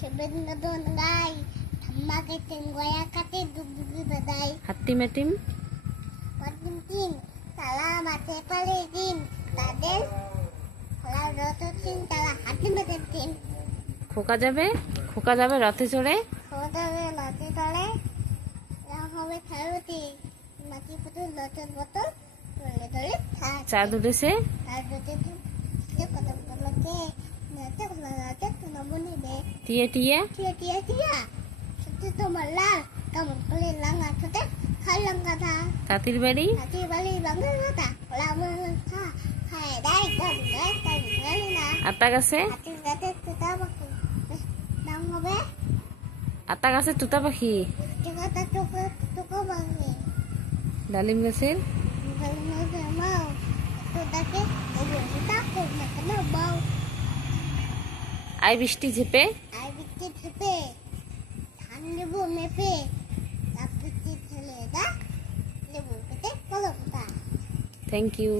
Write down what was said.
Sebenarnya ngai, thamba cái tên goya kate dugu badai. Hatim hatim. Matin tin, salah mate pale tin, taden. Salah roto tin, salah hatim matin tin. খোকা যাবে রথে চড়ে। খোদা রে লাতে তলে, না হবে খাওয়াতে। মাটি পুতুল লটর বোতল, তলে তলে থাক। চাঁদ উঠেছে। আর দুটো যে কত বলতে, নাতে নবনি দে। টিয়া টিয়া। সত্যি তো মাল্লা, কেমন করে লাঙ্গা ছোটে, খাইলাম কথা। তাঁতির বাড়ি বাংলা কথা, লাঙ্গা খায় দাই না। আতা গাছে হাতির গাতে তুতা পাখি, নাম হবে আতা গাছে তুতা পাখি। টিকাটা টুকো পাখি। ডালিম গাছের mau tutate takut kena bau I বৃষ্টি ঝেপে ai bikin cepe than lebu mepe tapi ঠেলে দা লেবু পেতে কলম তা থ্যাংক ইউ।